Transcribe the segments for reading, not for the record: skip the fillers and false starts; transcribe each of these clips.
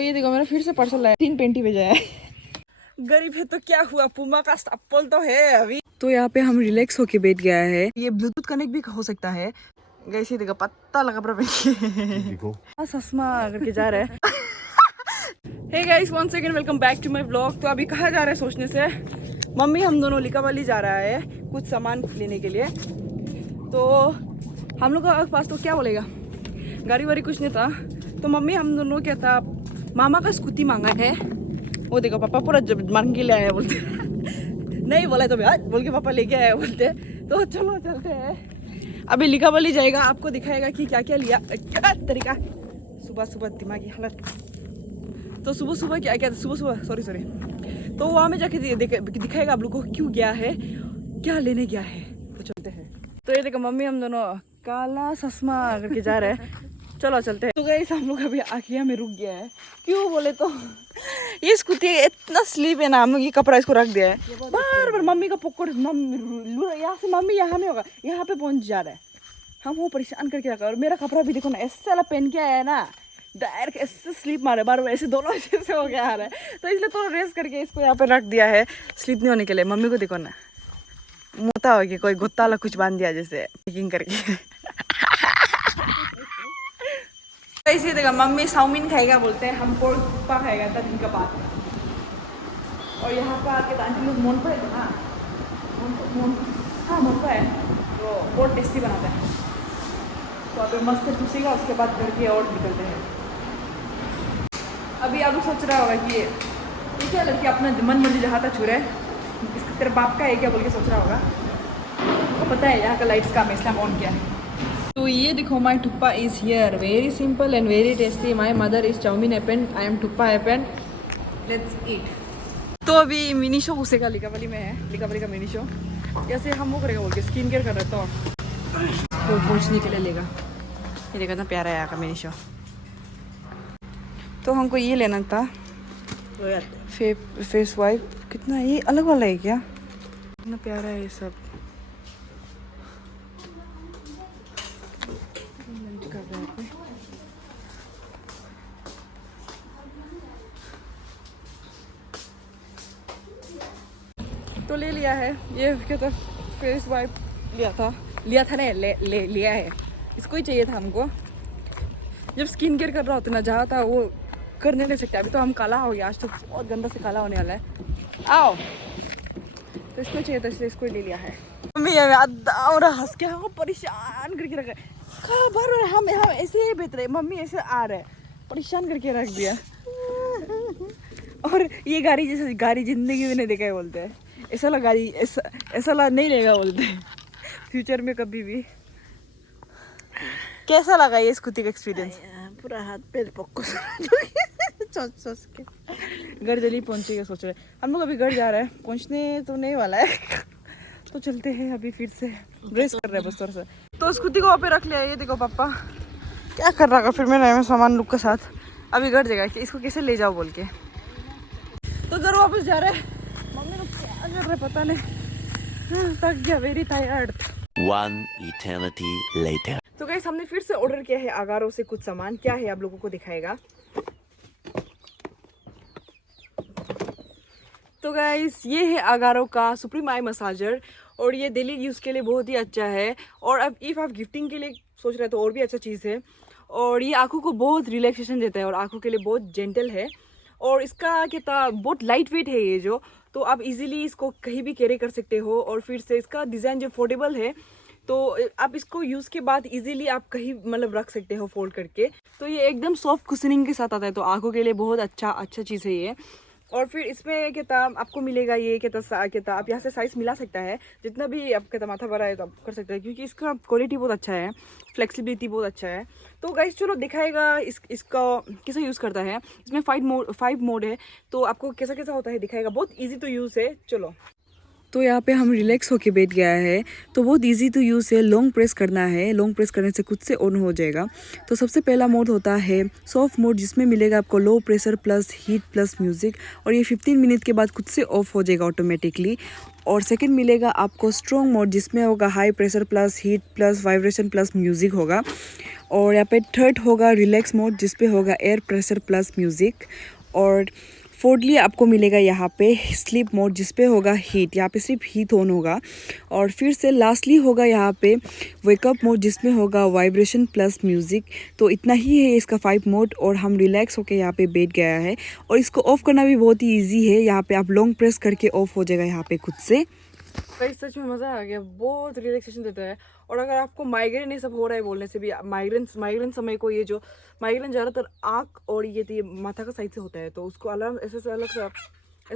तो ये देखो मेरा फिर से पार्सल आया, 3 पेंटी भेजा है। गरीब है तो क्या हुआ, पुमा का चप्पल तो है अभी। तो यहाँ पे हम रिलैक्स होके बैठ गया है। ये ब्लूटूथ कनेक्ट भी हो सकता है। गैसे देखो पत्ता लगा पूरा ससमा करके जा रहा है। Hey guys, one second, welcome back to my vlog. तो अभी कहाँ जा रहे हैं सोचने से, मम्मी हम दोनों लिकावाली जा रहा है कुछ सामान लेने के लिए। तो हम लोग का पास तो क्या बोलेगा, गाड़ी वाड़ी कुछ नहीं था। तो मम्मी हम दोनों क्या था, मामा का स्कूटी मांगा है। वो देखो पापा पूरा मांग के ले आया बोलते। नहीं बोला तो भाई बोल के पापा लेके आया बोलते। तो चलो चलते हैं, अभी लिकावाली जाएगा, आपको दिखाएगा कि क्या क्या लिया, क्या तरीका। सुबह सुबह दिमागी हालत। तो सुबह सुबह क्या क्या, सुबह सुबह सॉरी तो वहाँ में जाके दिखाएगा आप लोग को क्यों गया है, क्या लेने गया है। तो चलते हैं। तो ये देखो मम्मी हम दोनों काला ससमा करके जा रहे हैं। चलो चलते हैं। तो गाइस हम लोग अभी आखिया में रुक गया है। क्यों बोले तो ये स्कूटी इतना स्लीप है ना, हम लोग ये कपड़ा इसको रख दिया है। बार बार मम्मी का पकड़, यहाँ से मम्मी यहाँ में होगा, यहाँ पे पहुंच जा रहा है। हम वो परेशान करके रखा। और मेरा कपड़ा भी देखो ना ऐसे वाला पहन के आया है ना, डायरेक्ट ऐसे स्लीप मारे बार बार, ऐसे दोनों ऐसे हो गया आ रहा है। तो इसलिए थोड़ा रेस्ट करके इसको यहाँ पे रख दिया है, स्लीप नहीं होने के लिए। मम्मी को देखो ना, मोटा हो गया, कोई गुत्ता वाला कुछ बांध दिया जैसे पैकिंग करके। इसी देखा मम्मी चाउमीन खाएगा बोलते हैं, हम पोर्क थुप्पा खाएगा था दिन का बाद। और यहाँ पर आके तो आंटी लोग मोन पर है ना, मोन पर है तो बहुत टेस्टी बनाता है। तो अभी मस्त चूसेगा, उसके बाद घर के और निकलते हैं। अभी आप लोग सोच रहा होगा कि ये क्या लड़की अपना मन मर्जी जहाँ तक छू रहा है, इसका तेरे बाप का है क्या बोल के सोच रहा होगा। तो पता है यहाँ का लाइट्स का इसलिए ऑन किया है। तो ये देखो, my thukpa is here, very simple and very tasty. My mother is chowmein happen, I am thukpa happen, let's eat. तो अभी मिनी शो घुसेगा लिकावाली में है, लिकावाली का मिनी शो। कैसे हम वो करेगा बोल के स्किन केयर कर रहे, तो पहुँचने के लिए लेगा। ये देखा था प्यारा है यहाँ का मिनी शो। तो हमको ये लेना था फेस वाइप। कितना ये अलग वाला है क्या, कितना प्यारा है ये सब। तो ले लिया है ये, क्या था फेस वाइप लिया था नहीं लिया है। इसको ही चाहिए था हमको। जब स्किन केयर कर रहा होता ना, जहाँ था वो करने नहीं सकते। अभी तो हम काला हो गया, आज तो बहुत गंदा से काला होने वाला है। आओ, तो इसको चाहिए था इसलिए इसको ले लिया है। मम्मी और हंस के हमको परेशान करके रखा है। खबर हम ऐसे ही बेच रहे, मम्मी ऐसे आ रहे, परेशान करके रख दिया। और ये गाड़ी जैसे गाड़ी जिंदगी में नहीं देखा है बोलते हैं। ऐसा वाला गाड़ी ऐसा वाला नहीं रहेगा बोलते हैं फ्यूचर में कभी भी। कैसा लगा ये स्कूटी का एक्सपीरियंस? पूरा हाथ पैर पक्को सोच के घर जल्दी पहुंचेगा सोच रहे। हम लोग अभी घर जा रहे हैं, पहुंचने तो नहीं वाला है। तो चलते हैं अभी, फिर से रेस कर रहे हैं बस थोड़ा सा। तो स्कूटी को वहाँ पे रख लिया। ये देखो पापा क्या कर रहा है फिर मेरा सामान लोग के साथ। अभी घर जाएगा कि इसको कैसे ले जाओ बोल के। तो घर वापस जा रहे हैं। मम्मी लोग क्या कर रहे पता नहीं, थक गया, very tired. One eternity later. तो गाइस हमने फिर से ऑर्डर किया है अगारो से कुछ सामान। क्या है आप लोगों को दिखाएगा। तो गाइस ये है अगारो का सुप्रीम आई मसाजर, और ये डेली यूज़ के लिए बहुत ही अच्छा है। और अब इफ़ आप गिफ्टिंग के लिए सोच रहे हैं तो और भी अच्छा चीज़ है। और ये आँखों को बहुत रिलैक्सेशन देता है और आँखों के लिए बहुत जेंटल है। और इसका क्या था, बहुत लाइट वेट है ये जो, तो आप इजीली इसको कहीं भी कैरी कर सकते हो। और फिर से इसका डिज़ाइन जो फोल्डेबल है, तो आप इसको यूज़ के बाद इजीली आप कहीं मतलब रख सकते हो फोल्ड करके। तो ये एकदम सॉफ्ट कुशनिंग के साथ आता है, तो आंखों के लिए बहुत अच्छा चीज़ है ये। और फिर इसमें क्या था आपको मिलेगा, ये क्या था आप यहाँ से साइज़ मिला सकता है, जितना भी आपका माथा बड़ा है तो आप कर सकते हैं, क्योंकि इसका क्वालिटी बहुत अच्छा है, फ्लेक्सिबिलिटी बहुत अच्छा है। तो गाइस चलो दिखाएगा इसका कैसे यूज़ करता है। इसमें 5 मोड है, तो आपको कैसा होता है दिखाएगा। बहुत ईजी टू यूज़ है। चलो तो यहाँ पे हम रिलैक्स होके बैठ गया है। तो बहुत इजी टू यूज़ है, लॉन्ग प्रेस करना है, लॉन्ग प्रेस करने से खुद से ऑन हो जाएगा। तो सबसे पहला मोड होता है सॉफ्ट मोड, जिसमें मिलेगा आपको low pressure plus heat plus music, और ये 15 मिनट के बाद खुद से ऑफ हो जाएगा ऑटोमेटिकली। और सेकंड मिलेगा आपको स्ट्रॉन्ग मोड, जिसमें होगा high pressure plus heat plus vibration plus music होगा। और यहाँ पे थर्ड होगा रिलैक्स मोड, जिस पे होगा एयर प्रेशर प्लस म्यूज़िक। और फोर्थली आपको मिलेगा यहाँ पे स्लीप मोड, जिस पे होगा हीट, यहाँ पे सिर्फ हीट ऑन होगा। और फिर से लास्टली होगा यहाँ पे वेकअप मोड, जिसमें होगा वाइब्रेशन प्लस म्यूज़िक। तो इतना ही है इसका 5 मोड, और हम रिलैक्स होके यहाँ पे बैठ गया है। और इसको ऑफ़ करना भी बहुत ही ईजी है, यहाँ पे आप लॉन्ग प्रेस करके ऑफ हो जाएगा यहाँ पे खुद से। भाई सच में मज़ा आ गया, बहुत रिलैक्सेशन देता है। और अगर आपको माइग्रेन ये सब हो रहा है बोलने से भी, माइग्रेन समय को, ये जो माइग्रेन ज़्यादातर आँख और ये माथा का साइड से होता है, तो उसको अलग ऐसे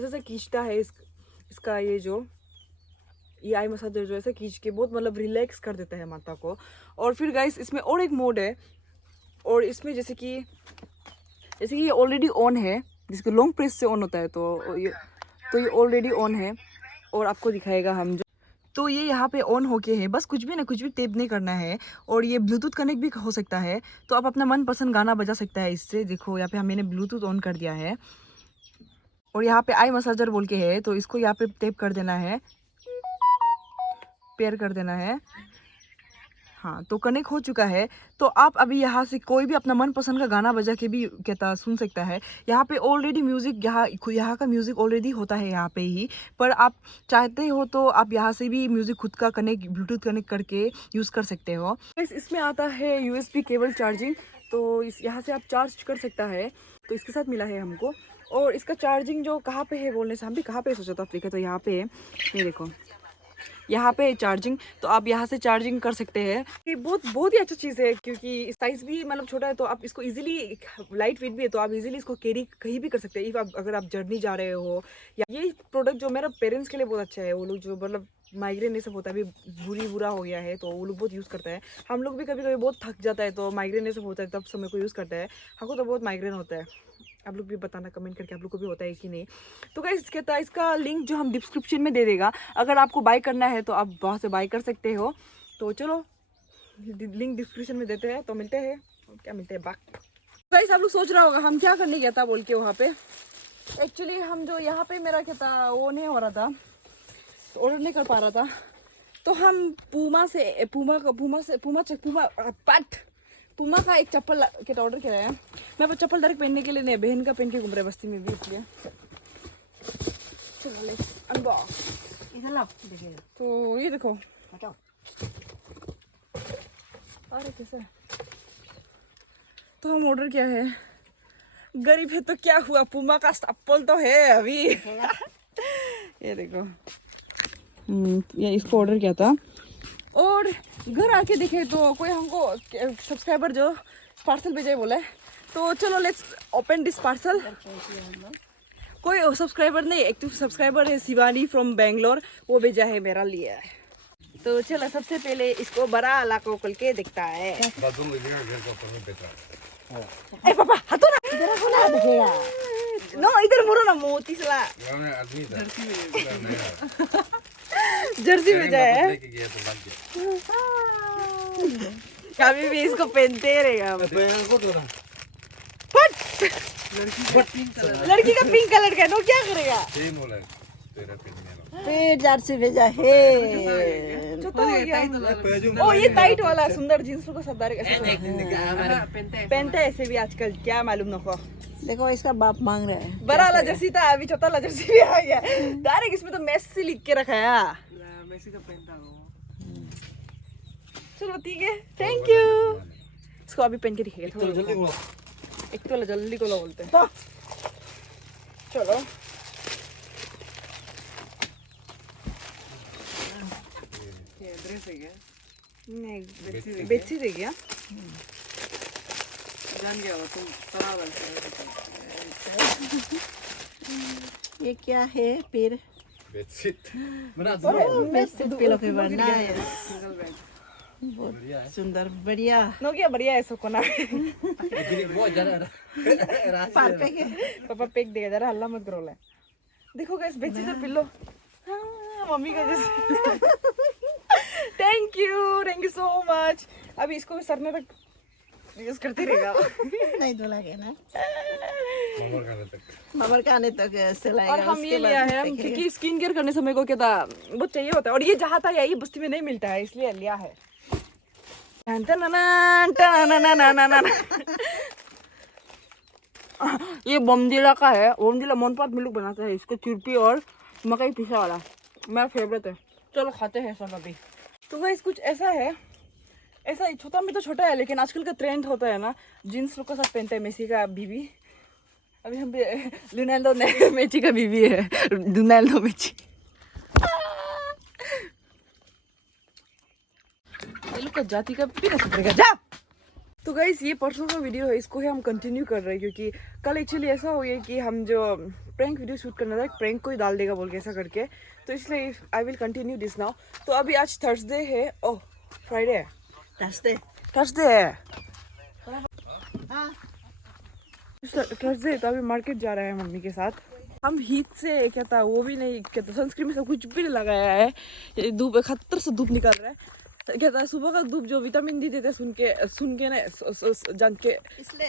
से खींचता है इसका ये आई मसाजर जो ऐसे खींच के बहुत मतलब रिलैक्स कर देता है माथा को। और फिर गाइस इसमें और एक मोड है, और इसमें जैसे कि ये ऑलरेडी ऑन है, जिसको लॉन्ग प्रेस से ऑन होता है, तो ये ऑलरेडी ऑन है। और आपको दिखाएगा हम तो ये यहाँ पे ऑन होके है, बस कुछ भी टेप नहीं करना है। और ये ब्लूटूथ कनेक्ट भी हो सकता है, तो आप अपना मनपसंद गाना बजा सकता है इससे। देखो यहाँ पे मैंने ब्लूटूथ ऑन कर दिया है, और यहाँ पे आई मसाजर बोल के है, तो इसको यहाँ पे टेप कर देना है, पेयर कर देना है। हाँ, तो कनेक्ट हो चुका है। तो आप अभी यहाँ से कोई भी अपना मनपसंद का गाना बजा के भी सुन सकता है। यहाँ पे ऑलरेडी म्यूज़िक, यहाँ का म्यूज़िक ऑलरेडी होता है यहाँ पे ही, पर आप चाहते हो तो आप यहाँ से भी म्यूज़िक खुद का ब्लूटूथ कनेक्ट करके यूज़ कर सकते हो। इसमें आता है USB केबल चार्जिंग, तो यहाँ से आप चार्ज कर सकता है, तो इसके साथ मिला है हमको। और इसका चार्जिंग जो कहाँ पे है बोलने से, हम भी कहाँ पे सोचा था, देखे तो यहाँ पे है, ये देखो यहाँ पे चार्जिंग, तो आप यहाँ से चार्जिंग कर सकते हैं। ये बहुत ही अच्छा चीज़ है, क्योंकि साइज़ भी मतलब छोटा है, तो आप इसको इजीली, लाइट वेट भी है, तो आप इजीली इसको कैरी कहीं भी कर सकते हैं। अगर आप जर्नी जा रहे हो, या ये प्रोडक्ट जो मेरा पेरेंट्स के लिए बहुत अच्छा है, वो लोग जो मतलब माइग्रेन ये सब होता है, अभी बुरा हो गया है, तो वो लोग बहुत यूज़ करता है। हम लोग भी कभी कभी बहुत थक जाता है, तो माइग्रेन ये सब होता है, तब समय को यूज़ करता है। हमको तो बहुत माइग्रेन होता है, आप लोग भी बताना कमेंट करके आप लोग को भी होता है कि नहीं। तो गाइस इसका लिंक जो हम डिस्क्रिप्शन में दे देगा, अगर आपको बाय करना है तो आप वहाँ से बाय कर सकते हो। तो चलो लिंक डिस्क्रिप्शन में देते हैं, तो मिलते हैं, क्या मिलते हैं बात। गाइस आप लोग सोच रहा होगा हम क्या करने गया था बोल के वहाँ पे। एक्चुअली हम जो यहाँ पे मेरा क्या था, वो नहीं हो रहा था, तो ऑर्डर नहीं कर पा रहा था, तो हम पुमा का एक चप्पल के ऑर्डर किया है। मैं वो चप्पल डायरेक्ट पहनने के लिए नहीं, बहन का पहन के घूम रहे बस्ती में भी, इसलिए चलो ले अनबॉक्स। इधर लाओ, देखिए तो ये देखो, हटाओ। अरे कैसे, तो हम ऑर्डर किया है। गरीब है तो क्या हुआ, पुमा का चप्पल तो है अभी। ये देखो, ये इसको ऑर्डर किया था, और घर आके देखे तो कोई हमको सब्सक्राइबर जो पार्सल भेजे बोले, तो चलो लेट्स ओपन दिस पार्सल। कोई सब्सक्राइबर नहीं, एक्टिव सब्सक्राइबर है शिवानी फ्रॉम बेंगलोर, वो भेजा है मेरा लिए। तो चलो सबसे पहले इसको बड़ा वाला को खोल के दिखता है। ए पापा हाथों ना, इधर खोला देखिएगा। नो इधर मुड़ो ना, मोती सला जर्सी में जाए, कभी भी इसको पहनते रहेगा। लड़की का पिंक कलर का, नो क्या करेगा, फिर जर्सी भेजा है। छोटा हो गया। ओ ये टाइट वाला सुंदर जींस को सब डायरेक्ट ऐसे पहनते हैं ऐसे भी आजकल, क्या मालूम नको। देखो इसका बाप मांग रहा है। बड़ा वाला जर्सी था, अभी छोटा वाला जर्सी भी आ गया डायरेक्ट। इसमें तो मेसी लिख के रखा है, मेसी का पहनता वो। चलो ठीक है, थैंक यू। इसको अभी पहन के दिखेगा, एक तो जल्दी को बोलते हैं। चलो ड्रेस है क्या? नहीं बेडशीट है क्या? जान गया वो तुम ये क्या है फिर? बेडशीट बेडशीट पिलो के बनना है। सिंगल बेड, बहुत सुंदर, बढ़िया। नो क्या बढ़िया है इसको ना। पापा के पापा पेक देगा, जरा हल्ला मत करो। देखो गाइस बेडशीट और पिल्लो, हाँ मम्मी का जैसे। Thank you so much. अभी इसको भी सरने तक यूज करते रहेगा। नहीं धुलागे ना, ममर का आने तक ऐसे लगेगा। और हम ये लिया है क्योंकि स्किन केयर करने समय को क्या था बहुत चाहिए होता है, और ये जहाँ था यही बस्ती में नहीं मिलता है, इसलिए लिया है। ये बमदिला का है, बमदिला मोनपात मिलक बनाता है, इसको चिरपी और मकई पिसा वाला मेरा फेवरेट है। चलो खाते हैं सब अभी। तो गाइस कुछ ऐसा है, ऐसा छोटा में तो छोटा है, लेकिन आजकल का ट्रेंड होता है ना, जीन्स लोग का साथ पहनते हैं, मेसी का बीबी। अभी हम लियोनार्डो मेसी का बीबी है, लियोनार्डो मेसी। ये लोग का जाति का भी नहीं पड़ेगा जा। तो गाइस ये परसों का वीडियो है, इसको ही हम कंटिन्यू कर रहे हैं, क्योंकि कल एक्चुअली ऐसा हो गया कि हम जो प्रैंक वीडियो शूट करना था, प्रैंक को ही डाल देगा बोल के ऐसा करके, तो इसलिए I will continue this now. तो अभी आज थर्सडे है, ओह फ्राइडे है, थर्सडे है, थर्सडे। तो अभी मार्केट जा रहा है मम्मी के साथ। हम हीट से क्या था वो भी नहीं, क्या था सनस्क्रीन में सब कुछ भी नहीं लगाया है, धूप खतर से धूप निकल रहा है, क्या था सुबह का धूप जो विटामिन डी देते सुन के ना जान के, इसलिए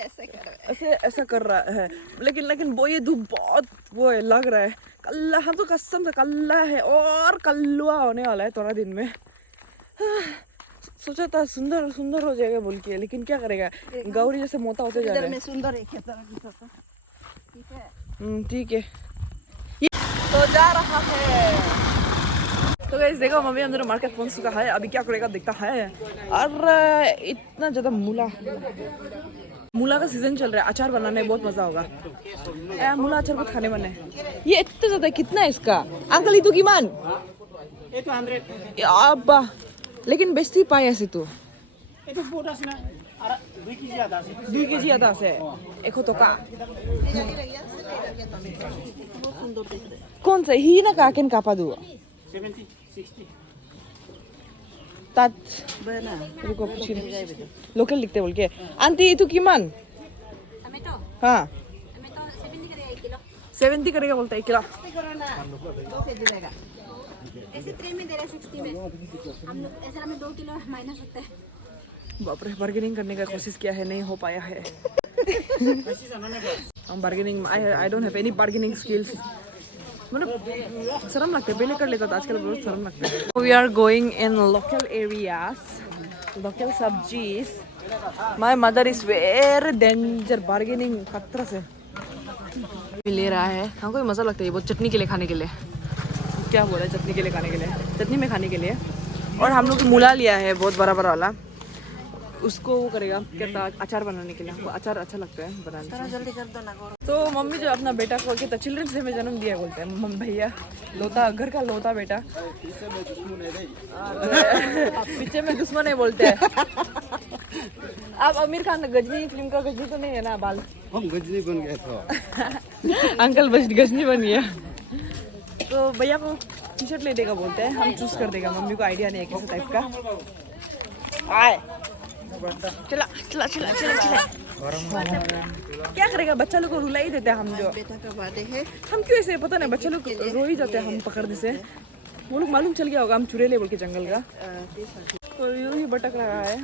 ऐसा कर रहा है। लेकिन वो ये धूप बहुत वो है, लग रहा है कल्ला, हम तो कसम से कल्ला है और कल्लुआ होने वाला है थोड़ा दिन में। सोचा था सुंदर सुंदर हो जाएगा बोल के, लेकिन क्या करेगा, गौरी जैसे मोटा होते जा रहा है। सुंदर है, ठीक है। तो जा रहा है। तो गाइस देखो मम्मी हम दोनों मार्केट पहुंच चुका है, अभी क्या करेगा देखता है। और इतना ज़्यादा मूला का सीजन चल रहा है, अचार बनाने में बहुत मज़ा होगा। मूला अचार बहुत खाने वाले हैं। ये इतना ज़्यादा कितना है इसका uncle, itu gimana? 800. Ya apa? लेकिन बेचती पाए ऐसे तो Itu bodas na 2 kg atas. 2 kg atas है एक तो का कौन सा ही ना का केन कापा दो 70, 60. तात बना रुको पूछ लोकल लिखते बोल के आंटी itu किमान टमेटो हाँ टमेटो 70 करेगा 1 किलो 70 करेगा बोलता है 1 किलो 2 kg रहेगा। ऐसे ट्रे में दे रहे 60 में हम लोग ऐसे हमें 2 किलो माइनस होता है। बाप रे बार्गेनिंग करने का कोशिश किया है, नहीं हो पाया है। हम bargaining I don't have any bargaining skills, मतलब शर्म लगता है, पहले कर लेता था आजकल बहुत शर्म लगता है। We are going in local areas, local सब्जीज। My mother is very danger bargaining खतरा से ले रहा है। हमको भी मजा लगता है, वो चटनी के लिए खाने के लिए, क्या बोल रहा है चटनी के लिए खाने के लिए, चटनी में खाने के लिए। और हम लोग मूला लिया है बहुत बड़ा बड़ा वाला, उसको वो करेगा कहता अचार बनाने के लिए, हमको अचार अच्छा लगता है बनाने। जल्दी कर दो ना। तो मम्मी जो अपना बेटा को कहता चिल्ड्रंस डे में जन्म दिया बोलते हैं मम्मी भैया, लोता घर का लोता बेटा, पीछे में दुश्मन है बोलते हैं। आप आमिर खान गजनी फिल्म का गजनी तो नहीं है ना, बाल हम गजनी बन गए थे। अंकल बस गजनी बन गया। तो भैया को टी शर्ट ले देगा बोलते हैं, हम चूज कर देगा, मम्मी को आइडिया नहीं है कैसे टाइप का। आए चला चला चला चला चला क्या करेगा, बच्चा लोग को रुला ही देते हैं हम। जो बेटा का बर्थडे है, हम क्यों ऐसे पता नहीं, बच्चे लोग रो ही जाते हैं हम पकड़ने से। वो लोग मालूम चल गया होगा हम चुरे ले बोल के जंगल का, तो यूं ही भटक रहा है।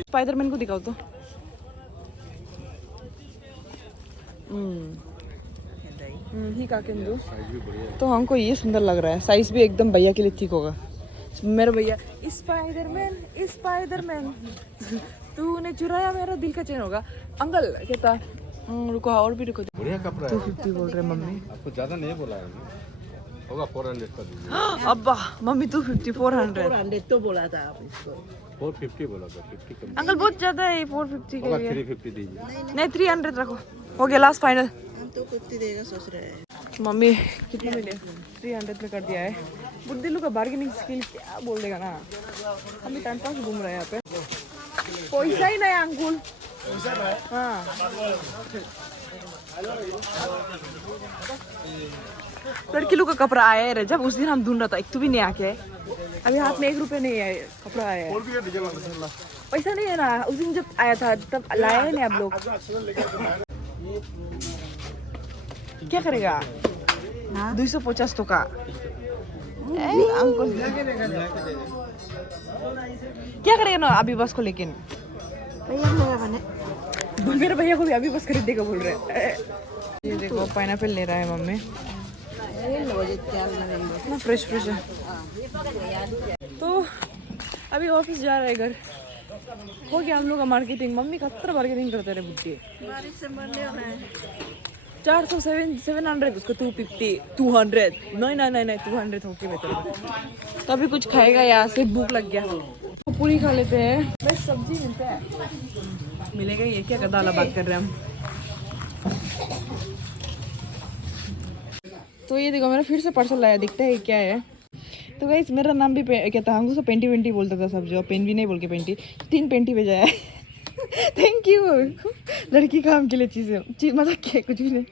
स्पाइडरमैन को दिखाओ तो। ही का कैन डू। तो हमको ये सुंदर लग रहा है, साइज भी एकदम भैया के लिए ठीक होगा। मेरा भैया स्पाइडरमैन तूने चुराया मेरा दिल का चैन होगा। अंकल कहता रुको और भी रुको, बढ़िया कपड़ा है। 250 बोल रहे मम्मी। आपको ज्यादा नहीं बोला है, होगा 400 का दीजिए। अब्बा मम्मी 250 400 400 तो बोला था आप इसको। 450 बोला था, 50 कम अंकल बहुत ज्यादा है 450 के होगा, लिए। 350 दीजिए। नहीं 300 रखो, हो गया लास्ट फाइनल। हम तो कुत्ती देगा सोच रहे हैं। मम्मी कितना मिले 300 में कर दिया है। बुड्ढे लोग का बार्गेनिंग स्किल क्या बोल देगा ना, हम भी टाइम पास घूम रहे हैं यहाँ पे, पैसा ही नहीं अंकुल। हाँ लड़की लोग का कपड़ा आया है, जब उस दिन हम ढूंढ रहा था, एक तो भी नहीं आके, अभी हाथ में 1 रुपये नहीं है, कपड़ा आया है। पैसा नहीं है ना, उस दिन जब आया था तब लाया है नहीं आप लोग। क्या करेगा 250 तो का अंकुल क्या करेगा ना अभी बस को लेकिन मेरे भैया को भी अभी बस खरीदने का बोल रहे हैं। ये देखो पाइनएप्पल ले रहा है मम्मी ना फ्रेश फ्रेश है। तो अभी ऑफिस जा रहा है घर हो गया हम लोग का मार्केटिंग। मम्मी कत्तर मार्केटिंग करते रहे बुद्धि 700 उसको 250 200 नहीं 200 होके बेहतर। तो अभी कुछ खाएगा यहाँ से भूख लग गया तो पूरी खा लेते हैं। बस सब्जी मिलता है मिलेगा ये क्या गदा वाला बात कर रहे हैं हम। तो ये देखो मेरा फिर से पार्सल लाया दिखता है क्या है। तो गाइस मेरा नाम भी क्या था हमको सब पेंटी वेंटी बोलता था सब जो पेन भी नहीं बोल के पेंटी 3 पेंटी भेजा है। थैंक यू लड़की काम के लिए चीज़ मतलब क्या कुछ भी नहीं।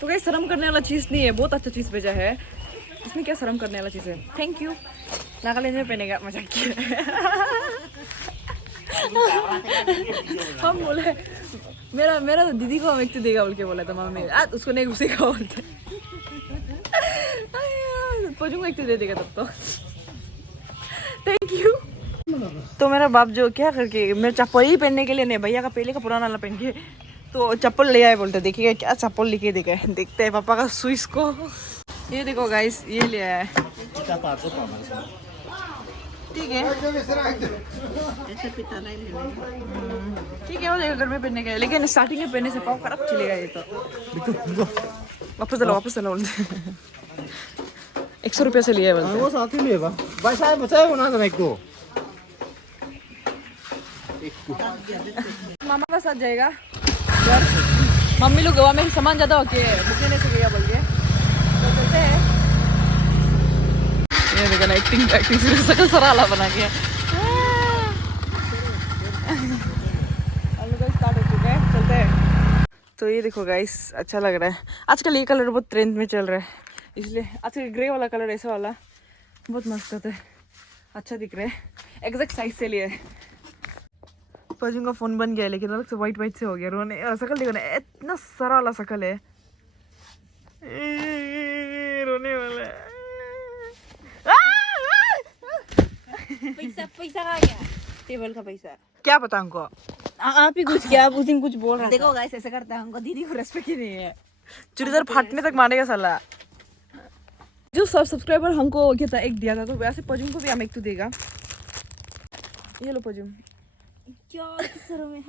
तो गाइस शर्म करने वाला चीज़ नहीं है बहुत अच्छा चीज़ भेजा है। इसमें क्या शर्म करने वाला चीज़ है। थैंक यू नागालैंड में पहनेगा मजाक किया। हम बोले मेरा दीदी को हम एक तो देगा बोल के बोला था मम्मी आज उसको नहीं घुसेगा बोलते पहुँचूंगा एक तो दे देगा तब तो। Thank you. तो मेरा बाप जो क्या करके मेरा चप्पल ही पहनने के लिए नहीं भैया का पहले का पुराना वाला पहन के तो चप्पल ले आए बोलते देखिएगा क्या चप्पल लेके देखते हैं पापा का स्विच को। ये देखो गाइस ये ले आया है ठीक है ठीक है हो जाएगा घर में पहनने के लेकिन स्टार्टिंग में पहनने से पाँव खराब चलेगा ये तो। वापस चलो 100 रुपया से लिया है वो साथ ही लेगा बचाए बना था एक तो मामा का साथ जाएगा यार। मम्मी लोग गोवा में सामान ज्यादा होके बुकने नहीं से गया बोल के तो चलते हैं। ये देखो ना एक्टिंग से सकल सराला बना के स्टार्ट हो चुका है चलते हैं। तो ये देखो गाइस अच्छा लग रहा है आजकल ये कलर बहुत ट्रेंड में चल रहा है इसलिए आजकल ग्रे वाला कलर ऐसा वाला बहुत मस्त होता है अच्छा दिख रहा है एग्जैक्ट साइज से लिए। पजूं का फोन बन गया लेकिन अलग से वाइट से हो गया रोने शकल देखो ना इतना सारा वाला शकल है रोने वाला है। पैसा कहाँ गया टेबल का पैसा क्या पता हमको आप ही कुछ क्या उस दिन कुछ बोल रहा देखो गाइस ऐसे करता है हमको दीदी को रेस्पेक्ट ही नहीं है चूड़ीदार फाटने तक मारेगा साला। जो सब सब्सक्राइबर हमको क्या था एक दिया था तो वैसे पजूम को भी हम एक तो देगा। ये लो पजूम क्या सर में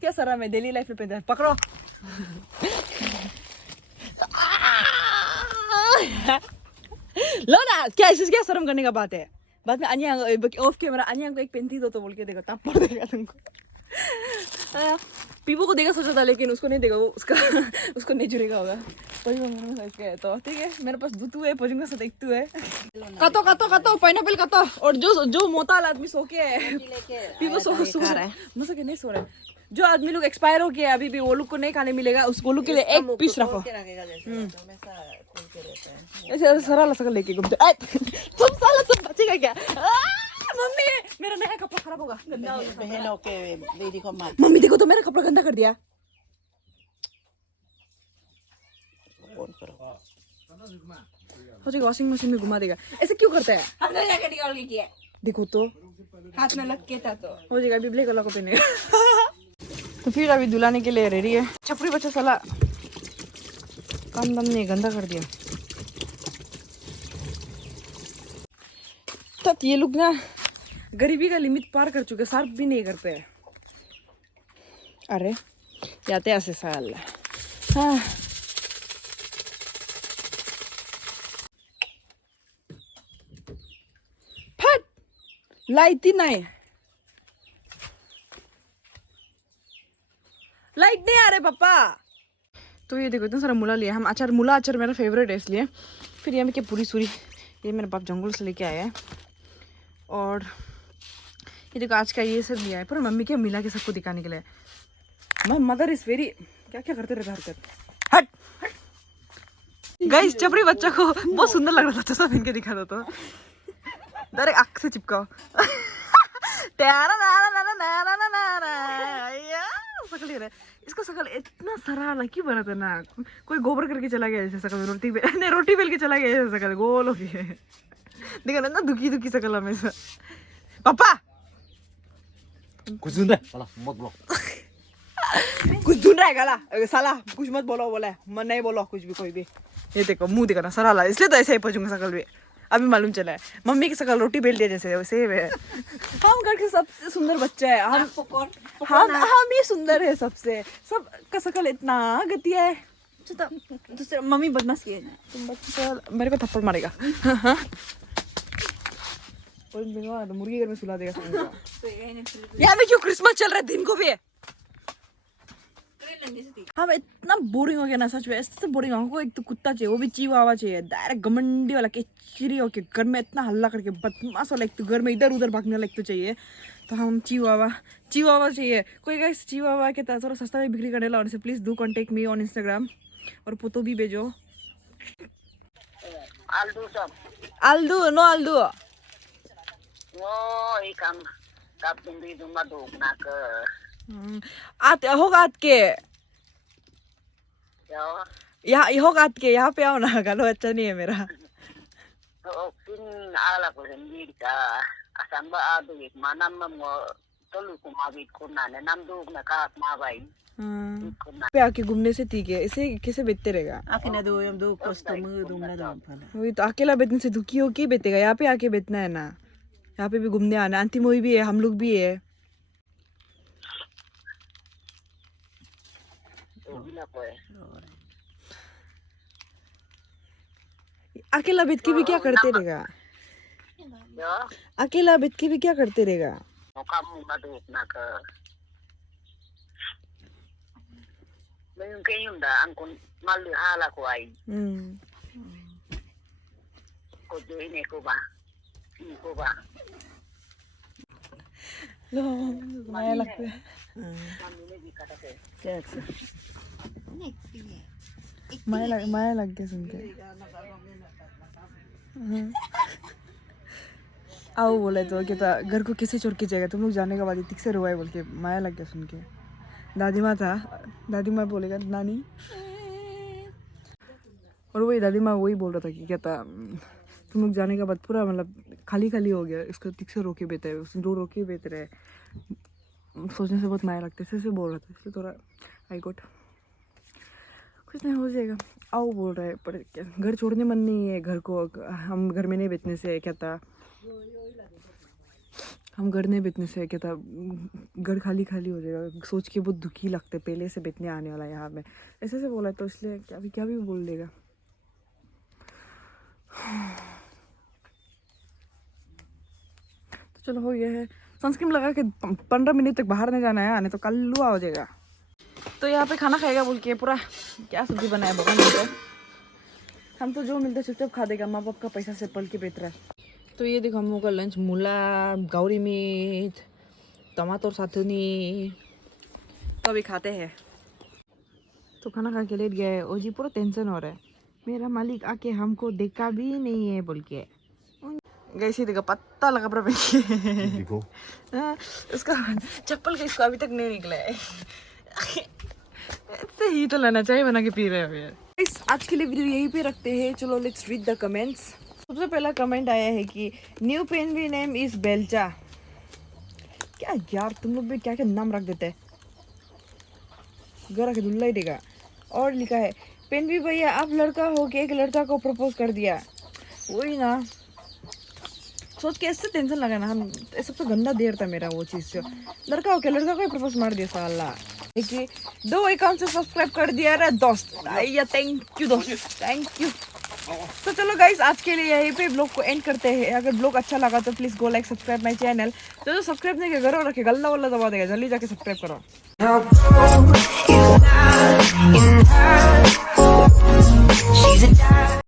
क्या सरा में डेली लाइफ में पहनता है पकड़ो। लो ना क्या इसे क्या शर्म करने का बात है। बाद में अन्या ऑफ कैमरा अन्या को एक पेंटी दो तो बोल के देखो तब पड़ देगा तुमको। पीपो को देगा सोचा था लेकिन उसको नहीं देगा वो उसको नहीं जुड़ेगा होगा है तो ठीक है मेरे पास दूतू है पजुंगा साथ एक तू है कातो पाइनएप्पल कातो और जो मोटा आदमी सो के है पीपो सो रहा है मसा के नहीं सो रहा है जो आदमी लोग एक्सपायर हो गया अभी भी वो लोग को नहीं खाने मिलेगा उसको लोग के लिए एक पीस रखो ऐसे सारा सकल लेके घूमते तुम साला सब बचेगा क्या मम्मी मेरा नया कपड़ा खराब होगा बहनों के बेटी को मार मम्मी देखो तो मेरा कपड़ा गंदा कर दिया फोन करो हो जाएगा वॉशिंग मशीन में घुमा देगा ऐसे क्यों करता है हमने जाके निकाल के किया देखो तो हाथ में लग के था तो हो जाएगा अभी ब्लैक वाला को पहनेगा। तो फिर अभी दुलाने के लिए रेडी है छपरी बच्चा साला काम दम ने गंदा कर दिया। तब ये लोग ना गरीबी का लिमिट पार कर चुके सर्व भी नहीं करते हैं। अरे जाते ऐसे साल हाँ फट लाइट ही नहीं लाइट नहीं आ रहे पापा। तो ये देखो इतना सारा मूला लिया हम अचार मूला अचार मेरा फेवरेट है इसलिए फिर यहाँ में क्या पूरी सूरी ये मेरे बाप जंगल से लेके आया है और ये देखो आज का ये सब लिया है पर मम्मी के मिला के सबको दिखाने के लिए। माय मदर इज वेरी क्या क्या करते रहता हरकत हट गाइस चपड़ी बच्चा को बहुत सुंदर लग रहा था चश्मा पहन के दिखा दो तो डायरेक्ट आँख से चिपकाओ शकल ये रहा है, इसका शकल इतना सराहना क्यों बनाता है ना, कोई गोबर करके चला गया ऐसे शकल, रोटी बेल नहीं रोटी बेल के चला गया ऐसे शकल गोल हो गया देखा ना दुखी दुखी शकल हमेशा। पापा कुछ सुन रहा है मत बोलो। कुछ ढूंढ रहा है गाला, साला कुछ मत बोलो, बोला मैं नहीं बोलो कुछ भी कोई भी। ये देखो मुंह देखो ना सराहना, इसलिए तो ऐसे ही पहुंचूंगा शकल भी, अभी मालूम चला है। मम्मी की शकल रोटी बेल दिया जैसे वैसे है। हम घर के सबसे सुंदर बच्चा है, हम ही सुंदर है सबसे, सब का शकल इतना गतिया है। दूसरा मम्मी बदमाश की है। तुम बच्चा मेरे को थप्पड़ मारेगा। तो मुर्गी घर में सुला देगा यहाँ में क्यों क्रिसमस चल रहा है दिन को भी। हम इतना बोरिंग हो गया ना सच में, ऐसे बोरिंग। हमको एक तो कुत्ता चाहिए, वो भी चीवावा चाहिए, डायरेक्ट घमंडी वाला केचरी होके घर में इतना हल्ला करके बदमाश वाला, एक तो घर में इधर उधर भागने वाला एक तो चाहिए। तो हम चीवावा चाहिए। कोई गाइस चीवावा के थोड़ा सस्ता में बिक्री करने वाला से please do contact me on Instagram, और फोटो भी भेजो। आल्दू नो आल्दू आते होगा आत के यहाँ होगा आत के यहाँ पे आओ ना, गालो अच्छा नहीं है मेरा। पे आके घूमने से ठीक है, इसे कैसे बेचते रहेगा। आखिर दो कस्टमर दूंगा दो वही तो अकेला बेचने से दुखी हो के बेचेगा, यहाँ पे आके बेचना है ना, यहाँ पे भी घूमने आना। आंटी मोई भी है, हम लोग भी है। अकेला बेच के भी क्या करते रहेगा, अकेला बेच के भी क्या करते रहेगा। माया लगता है, माया लग गया सुन के। आओ बोले तो कहता घर को कैसे छोड़ के जाएगा, तुम लोग जाने के बाद ठीक से रोए बोल के, माया लग गया सुन के। दादी माँ था, दादी माँ बोलेगा नानी, और वही दादी माँ वही बोल रहा था कि कहता तुम लोग जाने के बाद पूरा मतलब खाली खाली हो गया, इसको ठीक से रोके बेहते है, उसने रो के बेहते रहे, सोचने से बहुत माया लगता है, ऐसे बोल रहा था। इसलिए थोड़ा आई गोट कुछ नहीं हो जाएगा। आओ बोल रहा है, पर घर छोड़ने मन नहीं है, घर को हम घर में नहीं बेचने से कहता, हम घर नहीं बेचने से कहता घर खाली खाली हो जाएगा, सोच के बहुत दुखी लगता है, पहले से बेचने आने वाला यहाँ में ऐसे से बोला, तो इसलिए क्या भी बोल देगा। तो चलो हो गया है, सनस्क्रीन लगा के 15 मिनट तक बाहर नहीं जाना है, आने तो कल्लू हो जाएगा। तो यहाँ पे खाना खाएगा बोल के पूरा क्या सब्जी बनाया भगवान मिलता है, हम तो जो मिलता है चुपचाप खा देगा, माँ बाप का पैसा से पल के बेच रहा है। तो ये देखो हम लोग का लंच, मूला, गौरी मीट, टमाटर साथुनी, तो अभी खाते हैं। तो खाना खा के लेट गया है, और जी पूरा टेंशन हो रहा है, मेरा मालिक आके हमको देखा भी नहीं है बोल के। गैसी देखो पत्ता लगा पूरा देखो उसका चप्पल का इसको अभी तक नहीं निकला है। ऐसे ही तो लेना चाहिए, बना के पी रहे हैं यार। आज के लिए वीडियो यहीं पे रखते हैं, चलो लेट्स रीड द कमेंट्स। सबसे पहला कमेंट आया है कि न्यू पेंगुइन नेम इज बेल्चा। क्या यार तुम लोग भी क्या क्या नाम रख देते हैं, घर आके दुल्ला ही देगा। और लिखा है पेंगुइन भैया आप लड़का हो के एक लड़का को प्रपोज कर दिया, वही ना सोच के ऐसे टेंशन लगा ना, हम सबसे गंदा देर था मेरा वो चीज़ से, लड़का हो के लड़का को ही प्रपोज मार दिया साला। देखिए 2 अकाउंट से सब्सक्राइब कर दिया रे दोस्त, या थैंक यू दोस्त, थैंक यू। तो चलो गाइस आज के लिए यहीं पे ब्लॉग को एंड करते हैं। अगर ब्लॉग अच्छा लगा तो please go like subscribe my channel. तो जो सब्सक्राइब नहीं किया करो, रखे गल्ला वल्ला दबा देगा, जल्दी जाके सब्सक्राइब करो।